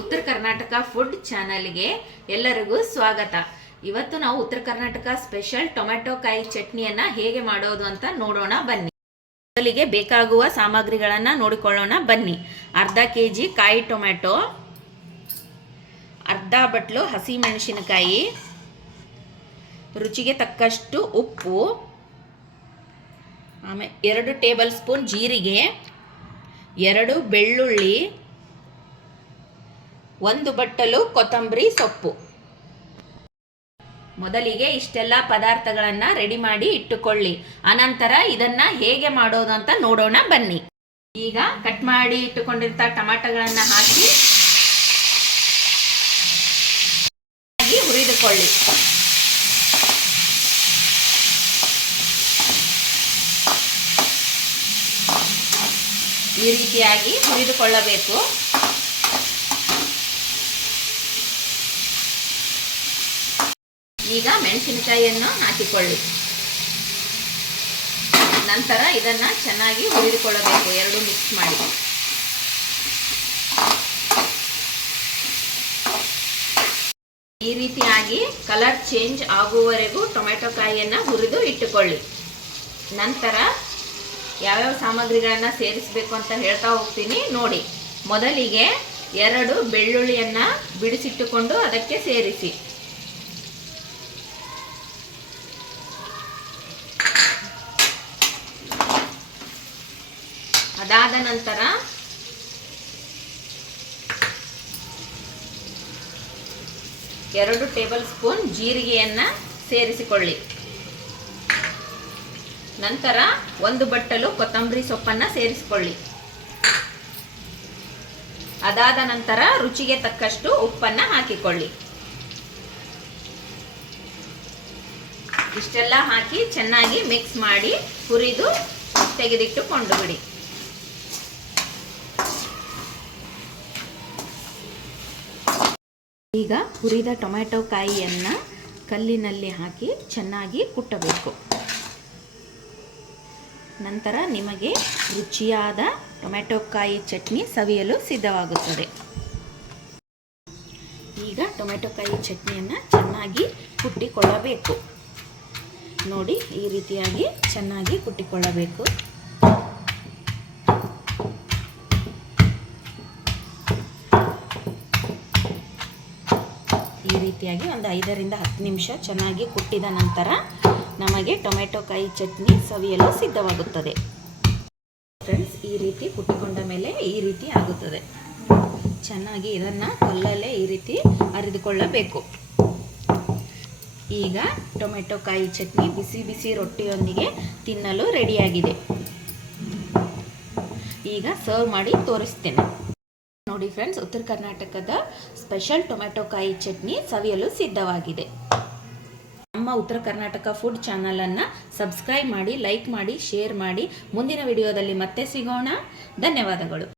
ಉತ್ತರ ಕರ್ನಾಟಕ ಫುಡ್ ಚಾನೆಲ್ಗೆ ಎಲ್ಲರಿಗೂ ಸ್ವಾಗತ. ಇವತ್ತು ನಾವು ಉತ್ತರ ಕರ್ನಾಟಕ ಸ್ಪೆಷಲ್ ಟೊಮೆಟೊ ಕಾಯಿ ಚಟ್ನಿಯನ್ನ ಹೇಗೆ ಮಾಡೋದು ಅಂತ ನೋಡೋಣ ಬನ್ನಿ. ಮೊದಲಿಗೆ ಬೇಕಾಗುವ ಸಾಮಗ್ರಿಗಳನ್ನು ನೋಡಿಕೊಳ್ಳೋಣ ಬನ್ನಿ. ಅರ್ಧ ಕೆಜಿ ಕಾಯಿ ಟೊಮೆಟೊ, ಅರ್ಧ ಬಟ್ಲು ಹಸಿ ಮೆಣಸಿನಕಾಯಿ, ರುಚಿಗೆ ತಕ್ಕಷ್ಟು ಉಪ್ಪು, ಆಮೇಲೆ 2 ಟೇಬಲ್ ಸ್ಪೂನ್ ಜೀರಿಗೆ, 2 ಬೆಳ್ಳುಳ್ಳಿ, 1 ಬಟ್ಟಲು ಕೊತ್ತಂಬರಿ ಸೊಪ್ಪು. ಮೊದಲಿಗೆ ಇಷ್ಟೆಲ್ಲ ಪದಾರ್ಥಗಳನ್ನ ರೆಡಿ ಮಾಡಿ ಇಟ್ಟುಕೊಳ್ಳಿ. ಅನಂತರ ಇದನ್ನ ಹೇಗೆ ಮಾಡೋದು ಅಂತ ನೋಡೋಣ ಬನ್ನಿ. ಈಗ ಕಟ್ ಮಾಡಿ ಇಟ್ಟುಕೊಂಡಿರ್ತ ಟೊಮೆಟೊಗಳನ್ನ ಹಾಕಿ ಹುರಿದುಕೊಳ್ಳಿ. ಈ ರೀತಿಯಾಗಿ ಹುರಿದುಕೊಳ್ಳಬೇಕು. ಈಗ ಮೆಣಸಿನಕಾಯಿಯನ್ನು ಹಾಕಿಕೊಳ್ಳಿ. ನಂತರ ಇದನ್ನ ಚೆನ್ನಾಗಿ ಹುರಿದುಕೊಳ್ಳಬೇಕು. ಎರಡು ಮಿಕ್ಸ್ ಮಾಡಿ. ಈ ರೀತಿಯಾಗಿ ಕಲರ್ ಚೇಂಜ್ ಆಗುವವರೆಗೂ ಟೊಮೆಟೊ ಕಾಯಿಯನ್ನ ಹುರಿದು ಇಟ್ಟುಕೊಳ್ಳಿ. ನಂತರ ಯಾವ್ಯಾವ ಸಾಮಗ್ರಿಗಳನ್ನ ಸೇರಿಸಬೇಕು ಅಂತ ಹೇಳ್ತಾ ಹೋಗ್ತೀನಿ ನೋಡಿ. ಮೊದಲಿಗೆ 2 ಬೆಳ್ಳುಳ್ಳಿಯನ್ನ ಬಿಡಿಸಿಟ್ಟುಕೊಂಡು ಅದಕ್ಕೆ ಸೇರಿಸಿ. ಅದಾದ ನಂತರ 2 ಟೇಬಲ್ ಸ್ಪೂನ್ ಜೀರಿಗೆಯನ್ನ ಸೇರಿಸಿಕೊಳ್ಳಿ. ನಂತರ 1 ಬಟ್ಟಲು ಕೊತ್ತಂಬರಿ ಸೊಪ್ಪನ್ನ ಸೇರಿಸಿಕೊಳ್ಳಿ. ಅದಾದ ನಂತರ ರುಚಿಗೆ ತಕ್ಕಷ್ಟು ಉಪ್ಪನ್ನ ಹಾಕಿಕೊಳ್ಳಿ. ಇಷ್ಟೆಲ್ಲ ಹಾಕಿ ಚೆನ್ನಾಗಿ ಮಿಕ್ಸ್ ಮಾಡಿ ಹುರಿದು ತೆಗೆದಿಟ್ಟುಕೊಂಡು ಬಿಡಿ. ಈಗ ಹುರಿದ ಟೊಮೆಟೊ ಕಾಯಿಯನ್ನ ಕಲ್ಲಿನಲ್ಲಿ ಹಾಕಿ ಚೆನ್ನಾಗಿ ಕುಟ್ಟಬೇಕು. ನಂತರ ನಿಮಗೆ ರುಚಿಯಾದ ಟೊಮೆಟೊ ಕಾಯಿ ಚಟ್ನಿ ಸವಿಯಲು ಸಿದ್ಧವಾಗುತ್ತದೆ. ಈಗ ಟೊಮೆಟೊ ಕಾಯಿ ಚಟ್ನಿಯನ್ನು ಚೆನ್ನಾಗಿ ಕುಟ್ಟಿಕೊಳ್ಳಬೇಕು. ನೋಡಿ, ಈ ರೀತಿಯಾಗಿ ಚೆನ್ನಾಗಿ ಕುಟ್ಟಿಕೊಳ್ಳಬೇಕು. ಈ ರೀತಿಯಾಗಿ ಒಂದು 5 ರಿಂದ 10 ನಿಮಿಷ ಚೆನ್ನಾಗಿ ಕುಟ್ಟಿದ ನಂತರ ನಮಗೆ ಟೊಮೆಟೊ ಕಾಯಿ ಚಟ್ನಿ ಸವಿಯಲು ಸಿದ್ಧವಾಗುತ್ತದೆ. ಫ್ರೆಂಡ್ಸ್, ಈ ರೀತಿ ಕುಟ್ಟಿಕೊಂಡ ಮೇಲೆ ಈ ರೀತಿ ಆಗುತ್ತದೆ. ಚೆನ್ನಾಗಿ ಇದನ್ನು ಕಲ್ಲಲ್ಲೇ ಈ ರೀತಿ ಅರಿದುಕೊಳ್ಳಬೇಕು. ಈಗ ಟೊಮೆಟೊ ಕಾಯಿ ಚಟ್ನಿ ಬಿಸಿ ಬಿಸಿ ರೊಟ್ಟಿಯೊಂದಿಗೆ ತಿನ್ನಲು ರೆಡಿಯಾಗಿದೆ. ಈಗ ಸರ್ವ್ ಮಾಡಿ ತೋರಿಸ್ತೇನೆ ನೋಡಿ. ಫ್ರೆಂಡ್ಸ್, ಉತ್ತರ ಕರ್ನಾಟಕದ ಸ್ಪೆಷಲ್ ಟೊಮೆಟೊ ಕಾಯಿ ಚಟ್ನಿ ಸವಿಯಲು ಸಿದ್ಧವಾಗಿದೆ. ನಮ್ಮ ಉತ್ತರ ಕರ್ನಾಟಕ ಫುಡ್ ಚಾನಲನ್ನು ಸಬ್ಸ್ಕ್ರೈಬ್ ಮಾಡಿ, ಲೈಕ್ ಮಾಡಿ, ಶೇರ್ ಮಾಡಿ. ಮುಂದಿನ ವಿಡಿಯೋದಲ್ಲಿ ಮತ್ತೆ ಸಿಗೋಣ. ಧನ್ಯವಾದಗಳು.